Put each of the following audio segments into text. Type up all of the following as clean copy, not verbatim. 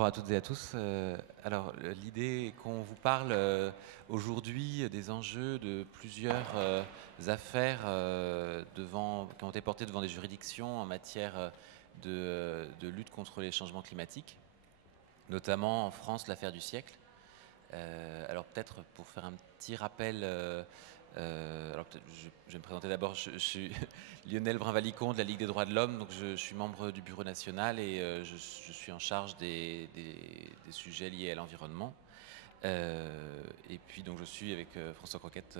bonjour à toutes et à tous. Alors, l'idée est qu'on vous parle aujourd'hui des enjeux de plusieurs affaires qui ont été portées devant des juridictions en matière de lutte contre les changements climatiques, notamment en France, l'affaire du siècle. Alors peut-être pour faire un petit rappel, alors je vais me présenter d'abord, je suis Lionel Brun-Valicon de la Ligue des droits de l'homme, donc je suis membre du bureau national et je suis en charge des sujets liés à l'environnement. Et puis donc je suis avec François Croquette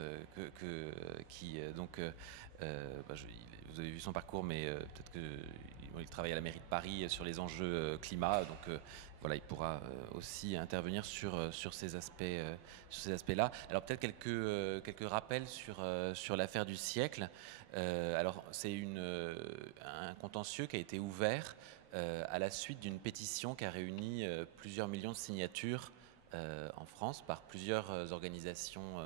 vous avez vu son parcours, mais peut-être qu'il travaille à la mairie de Paris sur les enjeux climat, donc voilà, il pourra aussi intervenir sur ces aspects-là. Alors peut-être quelques rappels sur l'affaire du siècle. Alors c'est un contentieux qui a été ouvert à la suite d'une pétition qui a réuni plusieurs millions de signatures en France par plusieurs organisations,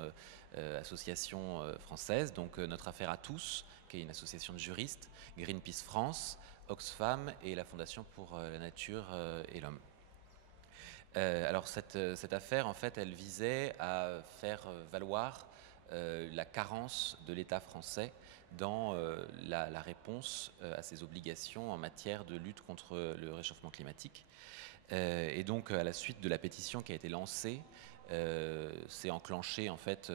associations françaises. Donc notre affaire à tous, qui est une association de juristes, Greenpeace France, Oxfam et la Fondation pour la Nature et l'Homme. Alors cette affaire, en fait, elle visait à faire valoir la carence de l'État français dans la réponse à ses obligations en matière de lutte contre le réchauffement climatique. Et donc, à la suite de la pétition qui a été lancée, s'est enclenché en fait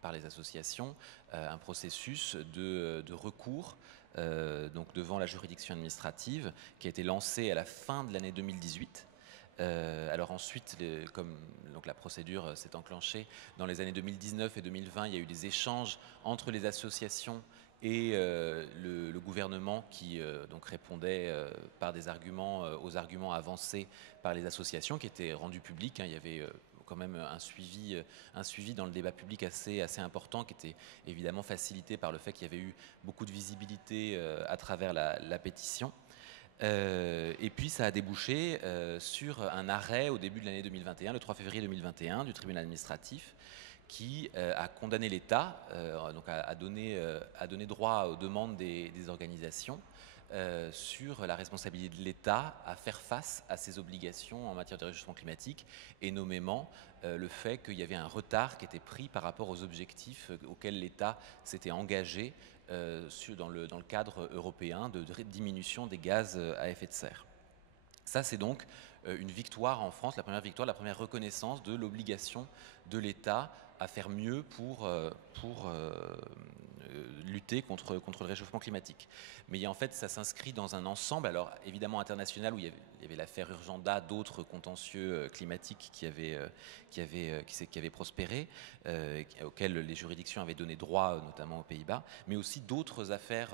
par les associations un processus de recours donc devant la juridiction administrative qui a été lancé à la fin de l'année 2018. Alors ensuite, donc la procédure s'est enclenchée dans les années 2019 et 2020, il y a eu des échanges entre les associations et le gouvernement qui donc répondait par des arguments aux arguments avancés par les associations qui étaient rendus publics. Il y avait quand même un suivi dans le débat public assez important qui était évidemment facilité par le fait qu'il y avait eu beaucoup de visibilité à travers la pétition. Et puis ça a débouché sur un arrêt au début de l'année 2021, le 3 février 2021, du tribunal administratif, qui a condamné l'État, donc a donné droit aux demandes des organisations sur la responsabilité de l'État à faire face à ses obligations en matière de réchauffement climatique, et nommément le fait qu'il y avait un retard qui était pris par rapport aux objectifs auxquels l'État s'était engagé dans le cadre européen de diminution des gaz à effet de serre. Ça, c'est donc une victoire en France, la première victoire, la première reconnaissance de l'obligation de l'État à faire mieux pour lutter contre le réchauffement climatique. Mais en fait, ça s'inscrit dans un ensemble, alors évidemment international, où il y avait l'affaire Urgenda, d'autres contentieux climatiques qui avaient prospéré, auxquels les juridictions avaient donné droit, notamment aux Pays-Bas, mais aussi d'autres affaires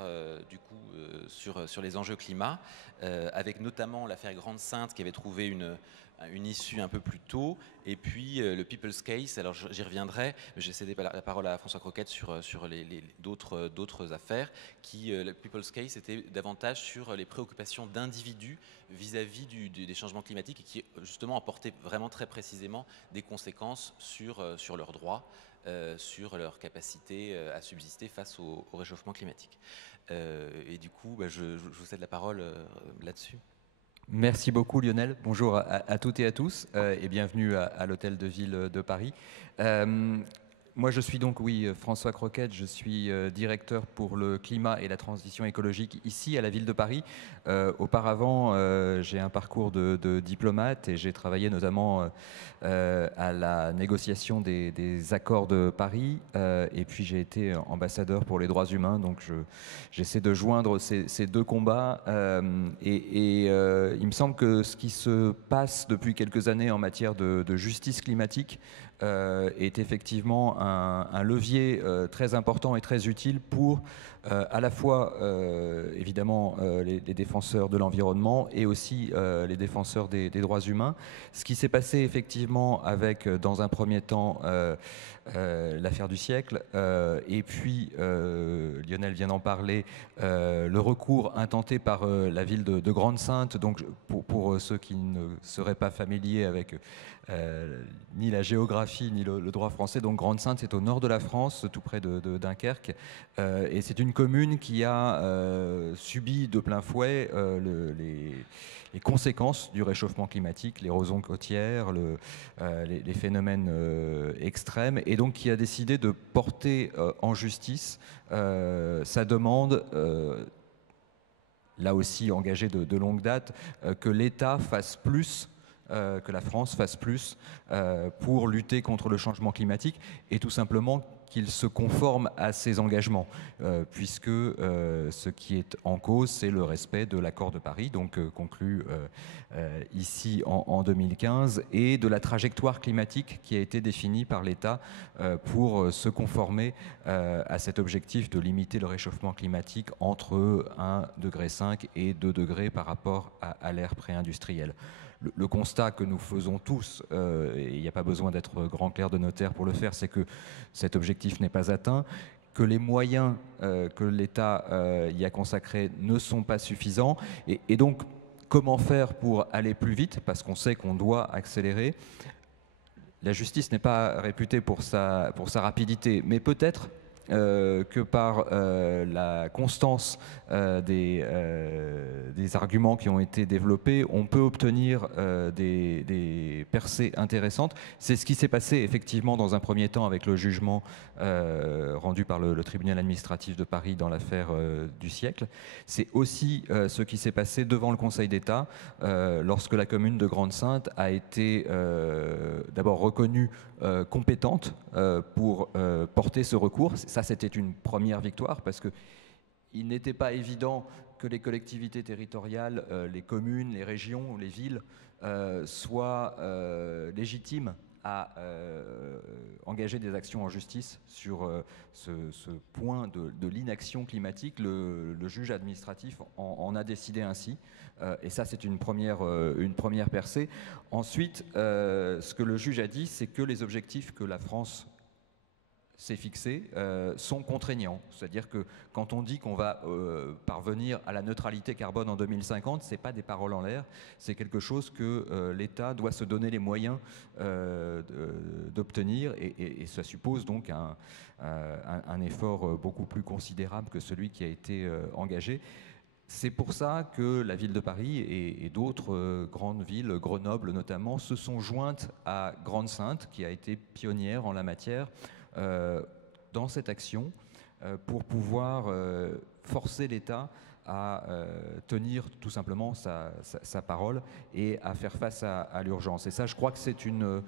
sur les enjeux climat, avec notamment l'affaire Grande Sainte qui avait trouvé une issue un peu plus tôt, et puis le People's Case. Alors j'y reviendrai, mais j'ai cédé la parole à François Croquette sur d'autres affaires. Le People's Case était davantage sur les préoccupations d'individus vis-à-vis des changements climatiques, et qui justement apportait vraiment très précisément des conséquences sur leurs droits, sur leur capacité à subsister face au réchauffement climatique. Et du coup, je vous cède la parole là-dessus. Merci beaucoup Lionel, bonjour à toutes et à tous et bienvenue à l'Hôtel de Ville de Paris. Moi je suis donc François Croquette, je suis directeur pour le climat et la transition écologique ici à la Ville de Paris. Auparavant j'ai un parcours de diplomate et j'ai travaillé notamment à la négociation des accords de Paris et puis j'ai été ambassadeur pour les droits humains, donc j'essaie de joindre ces deux combats il me semble que ce qui se passe depuis quelques années en matière de justice climatique est effectivement un levier très important et très utile pour à la fois évidemment les défenseurs de l'environnement et aussi les défenseurs des droits humains. Ce qui s'est passé effectivement avec dans un premier temps l'affaire du siècle, et puis Lionel vient d'en parler, le recours intenté par la ville de Grande-Synthe. Donc pour ceux qui ne seraient pas familiers avec ni la géographie ni le droit français, donc Grande-Synthe c'est au nord de la France, tout près de Dunkerque, et c'est une commune qui a subi de plein fouet les conséquences du réchauffement climatique, l'érosion côtière, les phénomènes extrêmes, et donc qui a décidé de porter en justice sa demande, là aussi engagée de longue date, que l'État fasse plus, que la France fasse plus pour lutter contre le changement climatique, et tout simplement qu'il se conforme à ses engagements, puisque ce qui est en cause, c'est le respect de l'accord de Paris, donc conclu ici en 2015, et de la trajectoire climatique qui a été définie par l'État pour se conformer à cet objectif de limiter le réchauffement climatique entre 1,5 degré et 2 degrés par rapport à l'ère pré-industrielle. Le constat que nous faisons tous, et il n'y a pas besoin d'être grand clerc de notaire pour le faire, c'est que cet objectif n'est pas atteint, que les moyens que l'État y a consacrés ne sont pas suffisants, et donc comment faire pour aller plus vite, parce qu'on sait qu'on doit accélérer. La justice n'est pas réputée pour sa rapidité, mais peut-être que par la constance des arguments qui ont été développés, on peut obtenir des percées intéressantes. C'est ce qui s'est passé effectivement dans un premier temps avec le jugement rendu par le tribunal administratif de Paris dans l'affaire du siècle. C'est aussi ce qui s'est passé devant le Conseil d'État lorsque la commune de Grande-Synthe a été d'abord reconnue compétente pour porter ce recours. Ça, c'était une première victoire, parce qu'il n'était pas évident que les collectivités territoriales, les communes, les régions, les villes soient légitimes à engager des actions en justice sur ce point de l'inaction climatique. Le juge administratif en a décidé ainsi, et ça c'est une première percée. Ensuite, ce que le juge a dit, c'est que les objectifs que la France s'est fixés sont contraignants. C'est-à-dire que quand on dit qu'on va parvenir à la neutralité carbone en 2050, ce n'est pas des paroles en l'air, c'est quelque chose que l'État doit se donner les moyens d'obtenir, et ça suppose donc un effort beaucoup plus considérable que celui qui a été engagé. C'est pour ça que la ville de Paris et d'autres grandes villes, Grenoble notamment, se sont jointes à Grande-Synthe, qui a été pionnière en la matière, dans cette action, pour pouvoir forcer l'État à tenir tout simplement sa parole et à faire face à l'urgence. Et ça, je crois que c'est une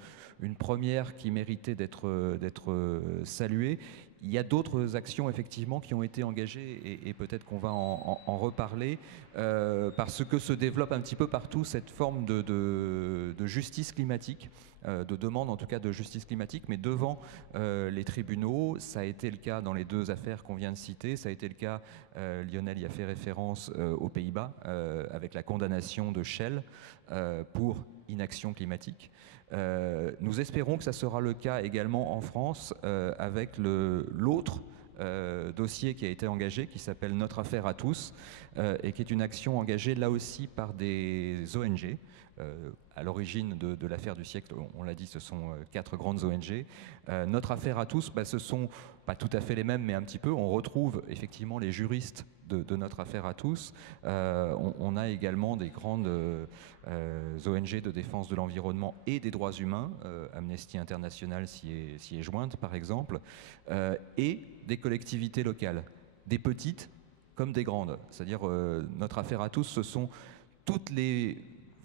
première qui méritait d'être saluée. Il y a d'autres actions effectivement qui ont été engagées, et peut-être qu'on va en reparler, parce que se développe un petit peu partout cette forme de justice climatique, de demande en tout cas de justice climatique, mais devant les tribunaux. Ça a été le cas dans les deux affaires qu'on vient de citer, ça a été le cas, Lionel y a fait référence, aux Pays-Bas, avec la condamnation de Shell pour inaction climatique. Nous espérons que ça sera le cas également en France avec l'autre dossier qui a été engagé, qui s'appelle Notre affaire à tous, et qui est une action engagée là aussi par des ONG. À l'origine de l'affaire du siècle, on l'a dit, ce sont 4 grandes ONG. Notre affaire à tous, ce sont pas tout à fait les mêmes, mais un petit peu. On retrouve effectivement les juristes de notre affaire à tous. On a également des grandes ONG de défense de l'environnement et des droits humains. Amnesty International s'y est jointe, par exemple. Et des collectivités locales, des petites comme des grandes. C'est-à-dire, notre affaire à tous, ce sont toutes les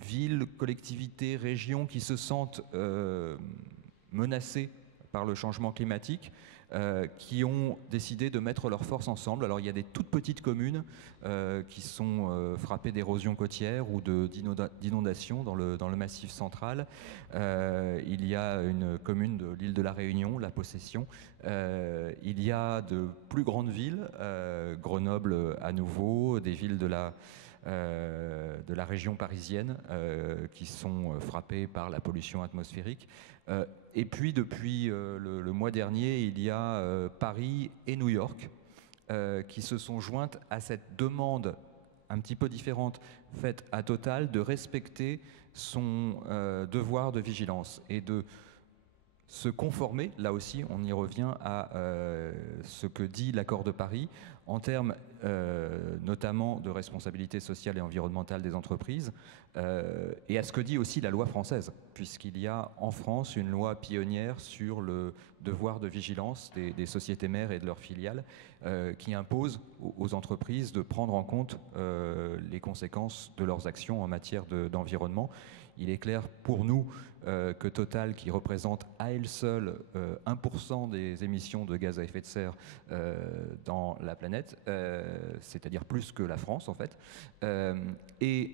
villes, collectivités, régions qui se sentent menacées par le changement climatique, qui ont décidé de mettre leurs forces ensemble. Alors il y a des toutes petites communes qui sont frappées d'érosion côtière ou d'inondations dans le massif central. Il y a une commune de l'île de la Réunion, La Possession. Il y a de plus grandes villes, Grenoble à nouveau, des villes de la de la région parisienne qui sont frappés par la pollution atmosphérique. Et puis depuis le mois dernier, il y a Paris et New York qui se sont jointes à cette demande un petit peu différente faite à Total de respecter son devoir de vigilance et de se conformer, là aussi on y revient à ce que dit l'accord de Paris en termes notamment de responsabilité sociale et environnementale des entreprises et à ce que dit aussi la loi française, puisqu'il y a en France une loi pionnière sur le devoir de vigilance des sociétés mères et de leurs filiales qui impose aux entreprises de prendre en compte les conséquences de leurs actions en matière d'environnement. Il est clair pour nous que Total, qui représente à elle seule 1% des émissions de gaz à effet de serre dans la planète, c'est-à-dire plus que la France en fait, est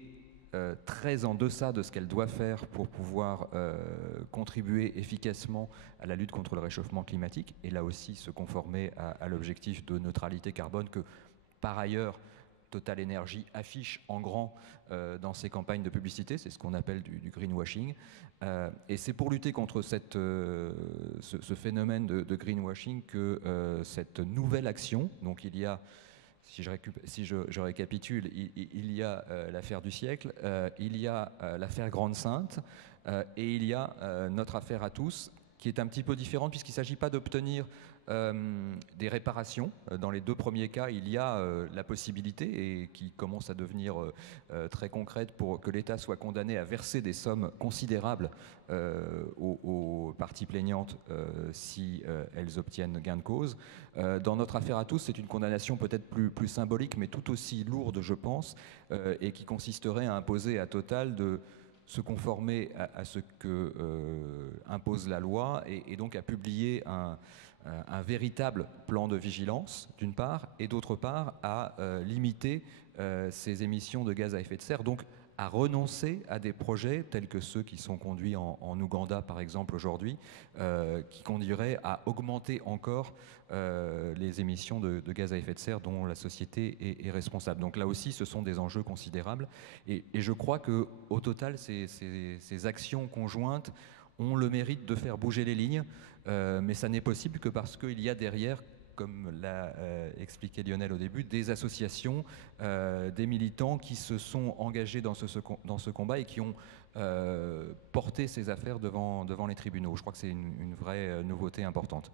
très en deçà de ce qu'elle doit faire pour pouvoir contribuer efficacement à la lutte contre le réchauffement climatique et là aussi se conformer à l'objectif de neutralité carbone que par ailleurs Total Energy affiche en grand dans ses campagnes de publicité, c'est ce qu'on appelle du greenwashing. Et c'est pour lutter contre ce phénomène de greenwashing que cette nouvelle action, donc il y a, si je récapitule, il y a l'affaire du siècle, il y a l'affaire Grande Sainte, et il y a notre affaire à tous, qui est un petit peu différente puisqu'il ne s'agit pas d'obtenir des réparations. Dans les deux premiers cas, il y a la possibilité, et qui commence à devenir très concrète, pour que l'État soit condamné à verser des sommes considérables aux parties plaignantes si elles obtiennent gain de cause. Dans notre affaire à tous, c'est une condamnation peut-être plus symbolique, mais tout aussi lourde, je pense, et qui consisterait à imposer à Total de se conformer à ce que impose la loi et donc à publier un véritable plan de vigilance, d'une part, et d'autre part, à limiter ses émissions de gaz à effet de serre, donc à renoncer à des projets tels que ceux qui sont conduits en Ouganda, par exemple, aujourd'hui, qui conduiraient à augmenter encore les émissions de gaz à effet de serre dont la société est responsable. Donc là aussi, ce sont des enjeux considérables. Et je crois qu'au total, ces actions conjointes ont le mérite de faire bouger les lignes, mais ça n'est possible que parce qu'il y a derrière, comme l'a expliqué Lionel au début, des associations, des militants qui se sont engagés dans ce combat et qui ont porté ces affaires devant les tribunaux. Je crois que c'est une vraie nouveauté importante.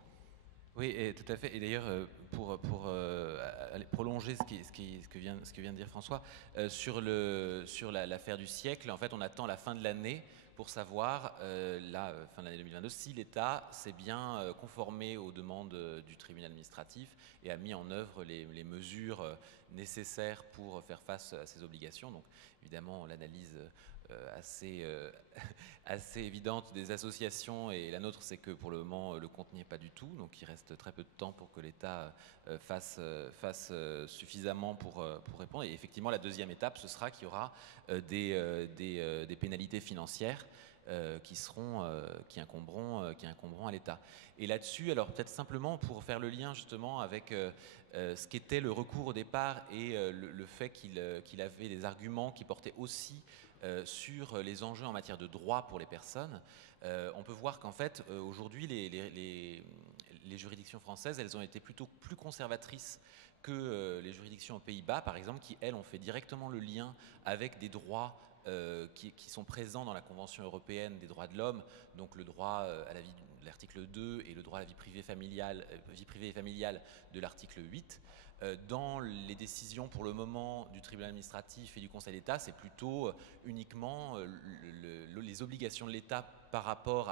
Oui, et tout à fait. Et d'ailleurs, pour aller prolonger ce que vient de dire François, sur l'affaire du siècle, en fait, on attend la fin de l'année pour savoir, fin de l'année 2022, si l'État s'est bien conformé aux demandes du tribunal administratif et a mis en œuvre les mesures nécessaires pour faire face à ses obligations. Donc, évidemment, l'analyse assez évidente des associations et la nôtre, c'est que pour le moment le compte n'y est pas du tout, donc il reste très peu de temps pour que l'État fasse suffisamment pour répondre. Et effectivement, la deuxième étape, ce sera qu'il y aura des pénalités financières qui incomberont à l'État. Et là-dessus, alors peut-être simplement pour faire le lien justement avec ce qu'était le recours au départ et le fait qu'il avait des arguments qui portaient aussi sur les enjeux en matière de droit pour les personnes, on peut voir qu'en fait, aujourd'hui, les juridictions françaises, elles ont été plutôt plus conservatrices que les juridictions aux Pays-Bas, par exemple, qui, elles, ont fait directement le lien avec des droits qui sont présents dans la Convention européenne des droits de l'homme, donc le droit à la vie, l'article 2, et le droit à la vie privée et familiale de l'article 8. Dans les décisions pour le moment du tribunal administratif et du Conseil d'État, c'est plutôt uniquement les obligations de l'État par rapport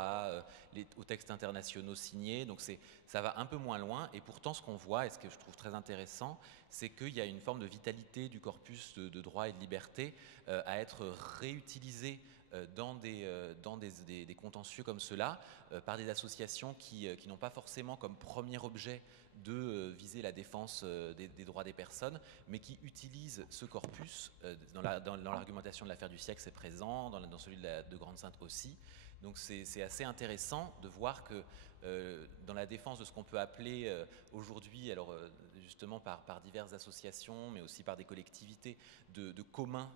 aux textes internationaux signés. Donc ça va un peu moins loin. Et pourtant, ce qu'on voit, et ce que je trouve très intéressant, c'est qu'il y a une forme de vitalité du corpus de droits et de libertés à être réutilisé des contentieux comme cela par des associations qui n'ont pas forcément comme premier objet de viser la défense des droits des personnes, mais qui utilisent ce corpus, dans l'argumentation de l'affaire du siècle c'est présent, dans celui de Grande Sainte aussi. Donc c'est assez intéressant de voir que dans la défense de ce qu'on peut appeler aujourd'hui, alors justement par diverses associations, mais aussi par des collectivités de communs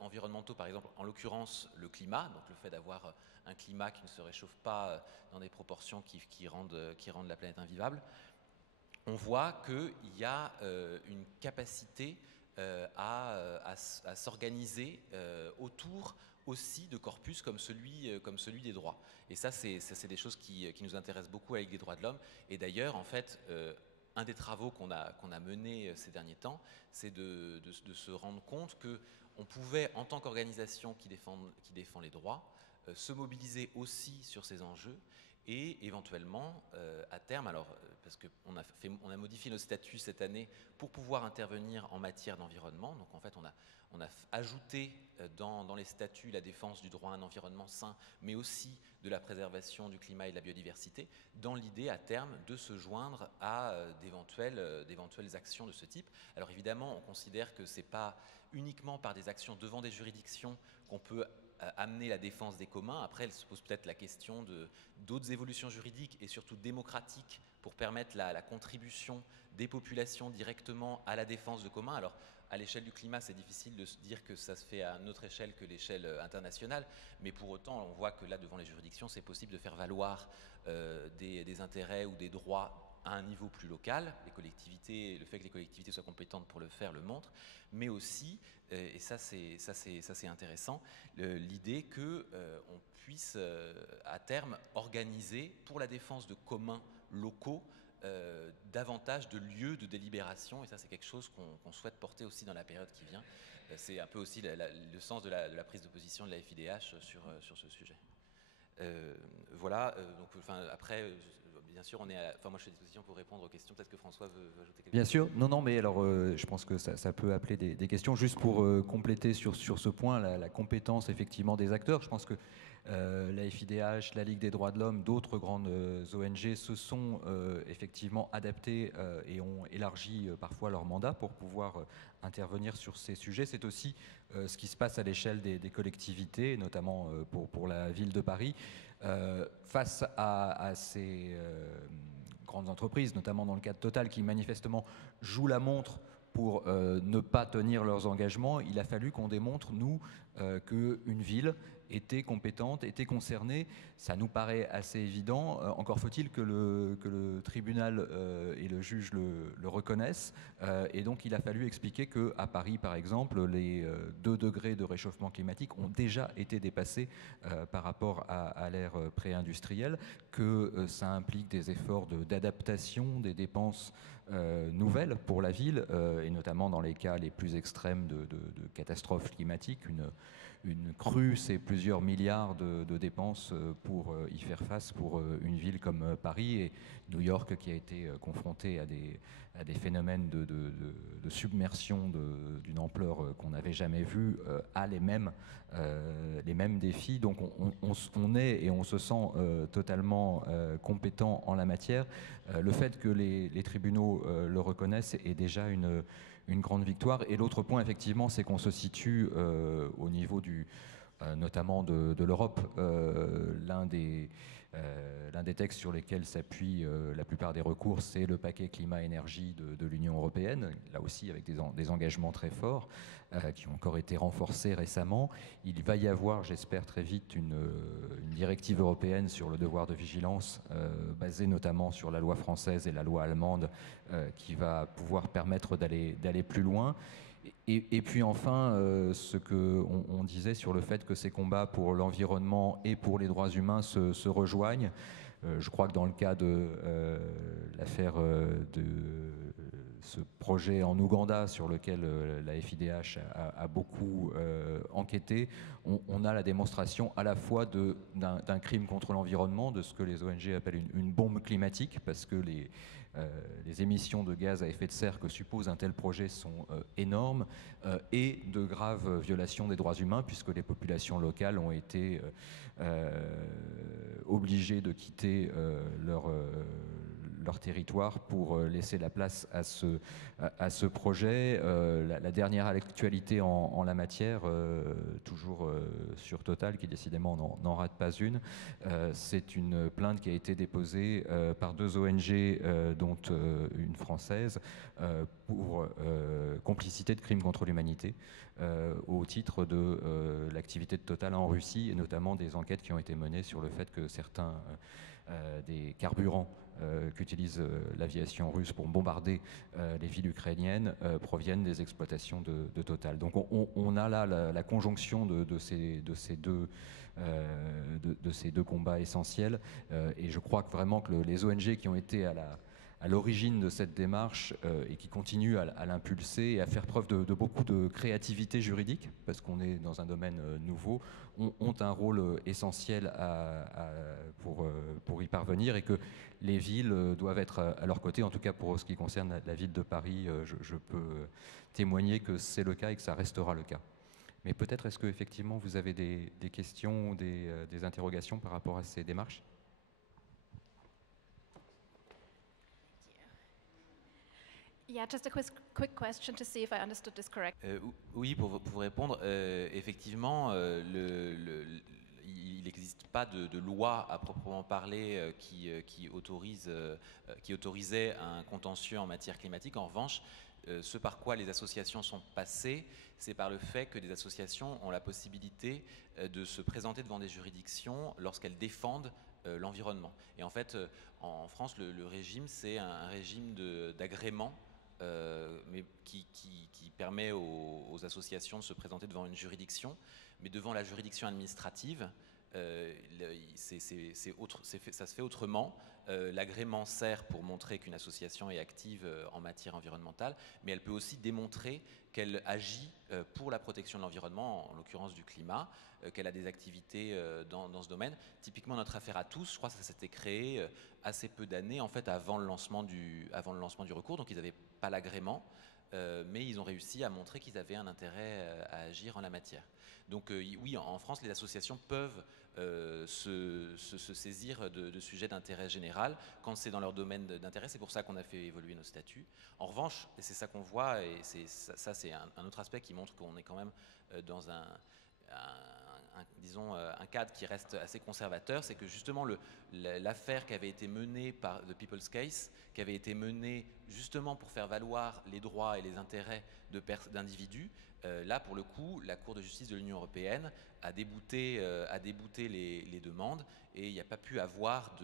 environnementaux, par exemple, en l'occurrence le climat, donc le fait d'avoir un climat qui ne se réchauffe pas dans des proportions qui rendent la planète invivable, on voit qu'il y a une capacité à s'organiser autour aussi de corpus comme celui des droits. Et ça, c'est des choses qui nous intéressent beaucoup avec les droits de l'homme. Et d'ailleurs, en fait, un des travaux qu'on a menés ces derniers temps, c'est de se rendre compte qu'on pouvait, en tant qu'organisation qui défend les droits, se mobiliser aussi sur ces enjeux et éventuellement, à terme, alors parce qu'on a modifié nos statuts cette année pour pouvoir intervenir en matière d'environnement. Donc en fait, on a ajouté dans les statuts la défense du droit à un environnement sain, mais aussi de la préservation du climat et de la biodiversité, dans l'idée à terme de se joindre à d'éventuelles actions de ce type. Alors évidemment, on considère que ce n'est pas uniquement par des actions devant des juridictions qu'on peut amener la défense des communs. Après, elle se pose peut-être la question d'autres évolutions juridiques et surtout démocratiques pour permettre la contribution des populations directement à la défense de communs. Alors, à l'échelle du climat, c'est difficile de se dire que ça se fait à une autre échelle que l'échelle internationale, mais pour autant, on voit que là, devant les juridictions, c'est possible de faire valoir des intérêts ou des droits à un niveau plus local. Le fait que les collectivités soient compétentes pour le faire le montre, mais aussi, et ça c'est intéressant, l'idée qu'on puisse à terme organiser pour la défense de communs locaux davantage de lieux de délibération, et ça c'est quelque chose qu'on souhaite porter aussi dans la période qui vient. C'est un peu aussi le sens de la prise de position de la FIDH sur ce sujet. Voilà, donc après, bien sûr, moi je suis à disposition pour répondre aux questions. Peut-être que François veut ajouter quelque chose. Bien sûr, non, mais alors je pense que ça peut appeler des questions. Juste pour compléter sur ce point, la compétence effectivement des acteurs, je pense que la FIDH, la Ligue des droits de l'homme, d'autres grandes ONG se sont effectivement adaptées et ont élargi parfois leur mandat pour pouvoir intervenir sur ces sujets. C'est aussi ce qui se passe à l'échelle des collectivités, notamment pour la ville de Paris. Face à ces grandes entreprises, notamment dans le cas de Total, qui manifestement jouent la montre pour ne pas tenir leurs engagements, il a fallu qu'on démontre, nous, qu'une ville était compétente, était concernée. Ça nous paraît assez évident. Encore faut-il que le tribunal et le juge le reconnaissent. Et donc, il a fallu expliquer qu'à Paris, par exemple, les 2 degrés de réchauffement climatique ont déjà été dépassés par rapport à l'ère pré-industrielle, que ça implique des efforts d'adaptation, des dépenses nouvelles pour la ville, et notamment dans les cas les plus extrêmes de catastrophes climatiques. Une crue, c'est plusieurs milliards de dépenses pour y faire face pour une ville comme Paris, et New York qui a été confrontée à des phénomènes de submersion d'une ampleur qu'on n'avait jamais vue, a les mêmes défis. Donc on est et on se sent totalement compétent en la matière. Le fait que les tribunaux le reconnaissent est déjà une grande victoire. Et l'autre point, effectivement, c'est qu'on se situe au niveau notamment de l'Europe. L'un des textes sur lesquels s'appuient la plupart des recours, c'est le paquet climat-énergie de l'Union européenne, là aussi avec des engagements très forts qui ont encore été renforcés récemment. Il va y avoir, j'espère très vite, une directive européenne sur le devoir de vigilance basée notamment sur la loi française et la loi allemande qui va pouvoir permettre d'aller plus loin. Et puis enfin, ce qu'on disait sur le fait que ces combats pour l'environnement et pour les droits humains se rejoignent. Je crois que dans le cas de l'affaire ce projet en Ouganda sur lequel la FIDH a beaucoup enquêté, on a la démonstration à la fois d'un crime contre l'environnement, de ce que les ONG appellent une bombe climatique, parce que les émissions de gaz à effet de serre que suppose un tel projet sont énormes, et de graves violations des droits humains, puisque les populations locales ont été obligées de quitter leur territoire pour laisser la place à ce projet. La dernière actualité en la matière, toujours sur Total, qui décidément n'en rate pas une, c'est une plainte qui a été déposée par 2 ONG, dont une française, pour complicité de crimes contre l'humanité, au titre de l'activité de Total en Russie, et notamment des enquêtes qui ont été menées sur le fait que certains des carburants qu'utilise l'aviation russe pour bombarder les villes ukrainiennes proviennent des exploitations de Total. Donc on a là la conjonction de ces deux combats essentiels, et je crois que vraiment que les ONG qui ont été à l'origine de cette démarche et qui continuent à l'impulser et à faire preuve de beaucoup de créativité juridique, parce qu'on est dans un domaine nouveau, ont un rôle essentiel pour y parvenir, et que les villes doivent être à leur côté. En tout cas, pour ce qui concerne la ville de Paris, je peux témoigner que c'est le cas et que ça restera le cas. Mais peut-être est-ce qu'effectivement vous avez des questions ou des interrogations par rapport à ces démarches ? Yeah, just a quick question to see if I understood this correct. Oui, pour vous répondre, effectivement, il n'existe pas de loi à proprement parler qui autorisait un contentieux en matière climatique. En revanche, ce par quoi les associations sont passées, c'est par le fait que des associations ont la possibilité de se présenter devant des juridictions lorsqu'elles défendent l'environnement. Et en fait, en France, le régime, c'est un régime d'agrément, mais qui permet aux associations de se présenter devant une juridiction, mais devant la juridiction administrative, ça se fait autrement. L'agrément sert pour montrer qu'une association est active en matière environnementale, mais elle peut aussi démontrer qu'elle agit pour la protection de l'environnement, en l'occurrence du climat, qu'elle a des activités dans ce domaine. Typiquement, notre affaire à tous, je crois que ça s'était créé assez peu d'années, en fait, avant le lancement du recours, donc ils n'avaient pas l'agrément, mais ils ont réussi à montrer qu'ils avaient un intérêt à agir en la matière. Donc oui, en France, les associations peuvent se saisir de sujets d'intérêt général quand c'est dans leur domaine d'intérêt. C'est pour ça qu'on a fait évoluer nos statuts. En revanche, et c'est ça qu'on voit, et ça c'est un autre aspect qui montre qu'on est quand même dans disons, un cadre qui reste assez conservateur, c'est que justement l'affaire qui avait été menée par The People's Case, qui avait été menée justement pour faire valoir les droits et les intérêts d'individus, là pour le coup, la Cour de justice de l'Union européenne a débouté les demandes, et il n'y a pas pu avoir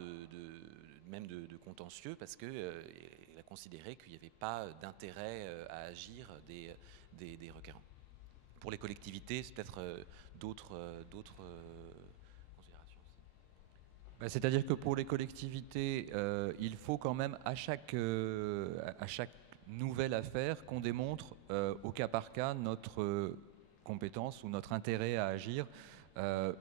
même de contentieux, parce qu'elle a considéré qu'il n'y avait pas d'intérêt à agir des requérants. Pour les collectivités, c'est peut-être d'autres considérations aussi. C'est-à-dire que pour les collectivités, il faut quand même à chaque nouvelle affaire qu'on démontre au cas par cas notre compétence ou notre intérêt à agir.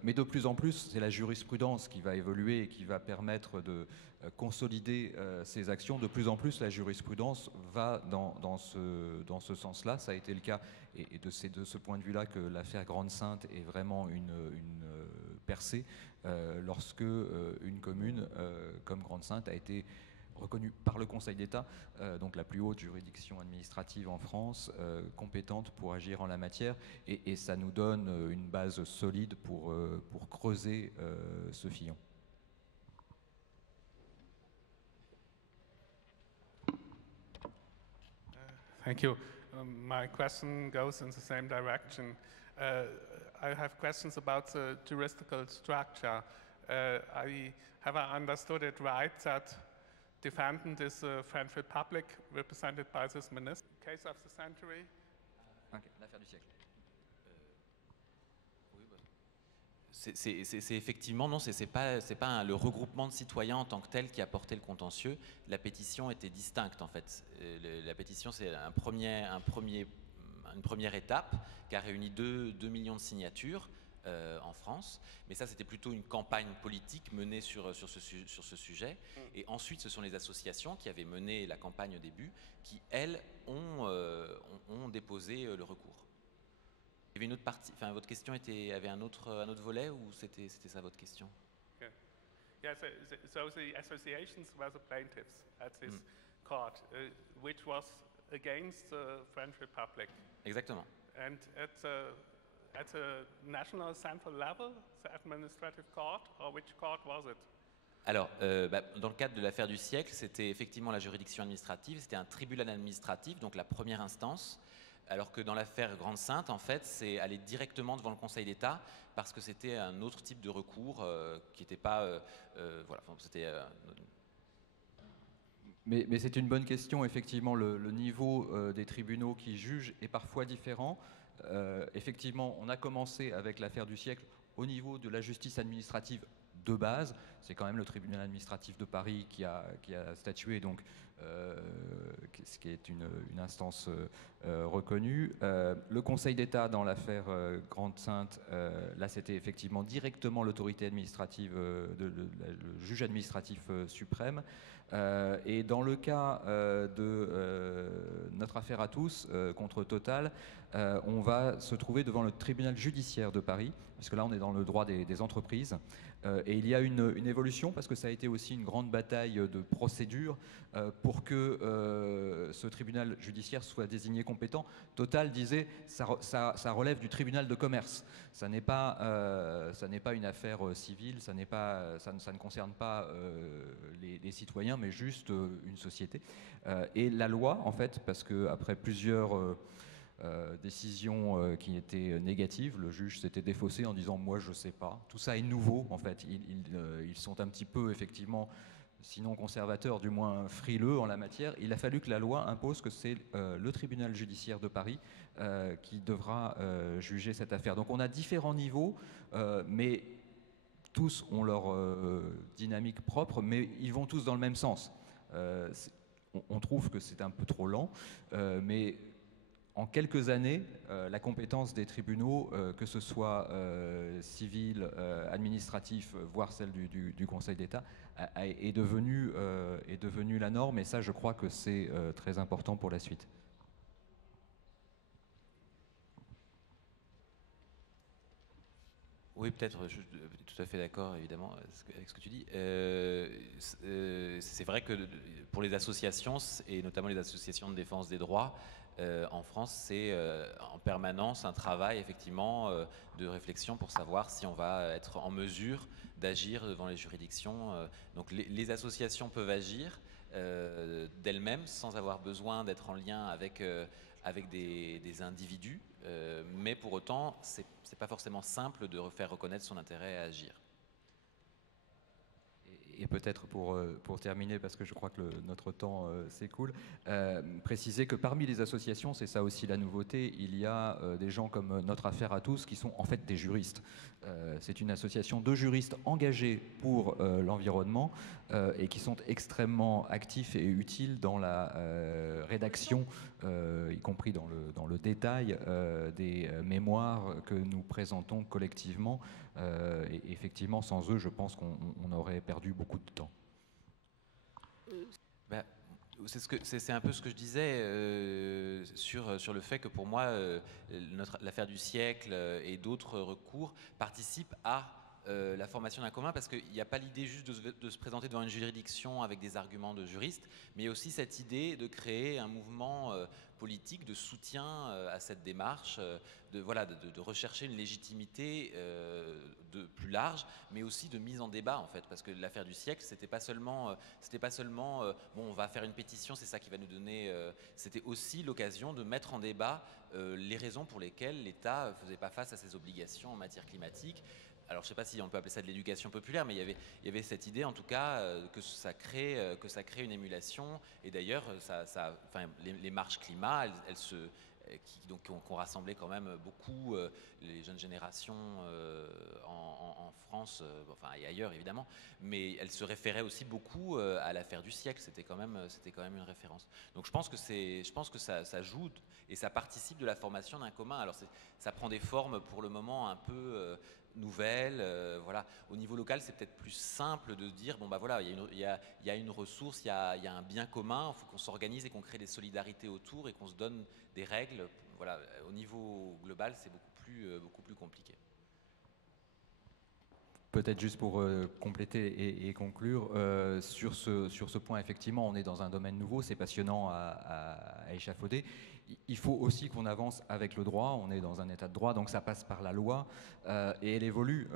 Mais de plus en plus, c'est la jurisprudence qui va évoluer et qui va permettre de consolider ces actions. De plus en plus, la jurisprudence va dans ce sens-là. Ça a été le cas, et c'est de ce point de vue-là que l'affaire Grande-Synthe est vraiment une percée, lorsque une commune comme Grande-Synthe a été reconnue par le Conseil d'État, donc la plus haute juridiction administrative en France, compétente pour agir en la matière, et ça nous donne une base solide pour creuser ce filon. Thank you. My question goes in the same direction. I have questions about the juridical structure. Have I understood it right that defendant is the French Republic, represented by this minister? Case of the century? Okay, l'affaire du siècle. C'est effectivement, non, c'est pas le regroupement de citoyens en tant que tel qui a porté le contentieux. La pétition était distincte en fait. La pétition, c'est une première étape qui a réuni 2 millions de signatures en France. Mais ça, c'était plutôt une campagne politique menée sur ce sujet. Et ensuite, ce sont les associations qui avaient mené la campagne au début qui, elles, ont déposé le recours. Il y avait une autre partie, enfin votre question avait un autre volet ou c'était ça votre question? Okay. Yeah, so the associations were the plaintiffs at this court, which was against the French Republic. Exactement. And at the national central level, the administrative court, or which court was it? Alors, dans le cadre de l'affaire du siècle, c'était effectivement la juridiction administrative, c'était un tribunal administratif, donc la première instance, alors que dans l'affaire Grande Sainte, en fait, c'est aller directement devant le Conseil d'État, parce que c'était un autre type de recours qui n'était pas... voilà, c'était... Mais c'est une bonne question, effectivement, le niveau des tribunaux qui jugent est parfois différent. Effectivement, on a commencé avec l'affaire du siècle au niveau de la justice administrative de base. C'est quand même le tribunal administratif de Paris qui a statué, donc, ce qui est une instance reconnue. Le Conseil d'État dans l'affaire Grande Sainte, là c'était effectivement directement l'autorité administrative, le juge administratif suprême. Et dans le cas de notre affaire à tous contre Total, on va se trouver devant le tribunal judiciaire de Paris, parce que là on est dans le droit des entreprises. Et il y a une évolution, parce que ça a été aussi une grande bataille de procédure pour que ce tribunal judiciaire soit désigné compétent. Total disait ça relève du tribunal de commerce. Ça n'est pas une affaire civile, ça ne concerne pas les citoyens, mais juste une société. Et la loi, en fait, parce qu'après plusieurs... décisions qui étaient négatives. Le juge s'était défaussé en disant « moi je ne sais pas ». Tout ça est nouveau en fait. Ils sont un petit peu effectivement, sinon conservateurs, du moins frileux en la matière. Il a fallu que la loi impose que c'est le tribunal judiciaire de Paris qui devra juger cette affaire. Donc on a différents niveaux, mais tous ont leur dynamique propre, mais ils vont tous dans le même sens. On trouve que c'est un peu trop lent, mais en quelques années, la compétence des tribunaux, que ce soit civil, administratif, voire celle du Conseil d'État, est devenue la norme. Et ça, je crois que c'est très important pour la suite. Oui, peut-être, je suis tout à fait d'accord, évidemment, avec ce que tu dis. C'est vrai que pour les associations, et notamment les associations de défense des droits, en France, c'est en permanence un travail, effectivement, de réflexion pour savoir si on va être en mesure d'agir devant les juridictions. Donc les associations peuvent agir d'elles-mêmes sans avoir besoin d'être en lien avec des individus, mais pour autant, c'est pas forcément simple de faire reconnaître son intérêt à agir. Et peut-être pour terminer, parce que je crois que notre temps s'écoule, préciser que parmi les associations, c'est ça aussi la nouveauté, il y a des gens comme Notre Affaire à tous qui sont en fait des juristes. C'est une association de juristes engagés pour l'environnement et qui sont extrêmement actifs et utiles dans la rédaction, y compris dans le détail des mémoires que nous présentons collectivement. Et effectivement, sans eux, je pense qu'on aurait perdu beaucoup de temps. C'est un peu ce que je disais sur le fait que pour moi, l'affaire du siècle et d'autres recours participent à la formation d'un commun, parce qu'il n'y a pas l'idée juste de se présenter devant une juridiction avec des arguments de juriste, mais aussi cette idée de créer un mouvement politique de soutien à cette démarche, de rechercher une légitimité plus large, mais aussi de mise en débat en fait, parce que l'affaire du siècle, c'était pas seulement bon, on va faire une pétition, c'est ça qui va nous donner. C'était aussi l'occasion de mettre en débat les raisons pour lesquelles l'État ne faisait pas face à ses obligations en matière climatique. Alors je ne sais pas si on peut appeler ça de l'éducation populaire, mais il y avait cette idée en tout cas que ça crée une émulation. Et d'ailleurs, les marches climat, qui ont rassemblé quand même beaucoup les jeunes générations en France, enfin et ailleurs évidemment, mais elle se référait aussi beaucoup à l'affaire du siècle. C'était quand même une référence. Donc je pense que ça joue et ça participe de la formation d'un commun. Alors ça prend des formes pour le moment un peu nouvelles. Voilà. Au niveau local, c'est peut-être plus simple de dire bon bah voilà, il y a une ressource, il y a un bien commun. Il faut qu'on s'organise et qu'on crée des solidarités autour et qu'on se donne des règles. Voilà. Au niveau global, c'est beaucoup plus compliqué. Peut-être juste pour compléter et conclure, sur ce point, effectivement, on est dans un domaine nouveau, c'est passionnant à échafauder. Il faut aussi qu'on avance avec le droit, on est dans un état de droit, donc ça passe par la loi, et elle évolue,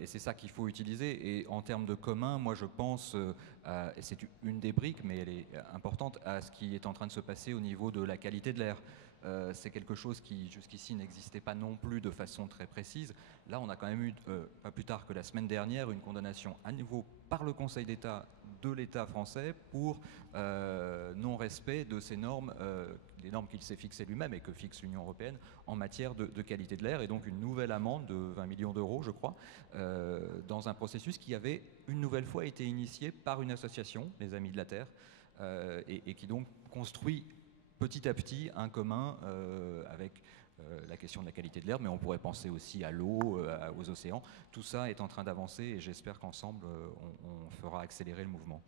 et c'est ça qu'il faut utiliser. Et en termes de commun, moi je pense, et c'est une des briques, mais elle est importante, à ce qui est en train de se passer au niveau de la qualité de l'air. C'est quelque chose qui jusqu'ici n'existait pas non plus de façon très précise. Là, on a quand même eu, pas plus tard que la semaine dernière, une condamnation à nouveau par le Conseil d'État de l'État français pour non-respect de ces normes, les normes qu'il s'est fixées lui-même et que fixe l'Union européenne en matière de qualité de l'air, et donc une nouvelle amende de 20 millions d'euros, je crois, dans un processus qui avait une nouvelle fois été initié par une association, les Amis de la Terre, et qui donc construit petit à petit un commun avec la question de la qualité de l'air, mais on pourrait penser aussi à l'eau, aux océans. Tout ça est en train d'avancer et j'espère qu'ensemble, on fera accélérer le mouvement.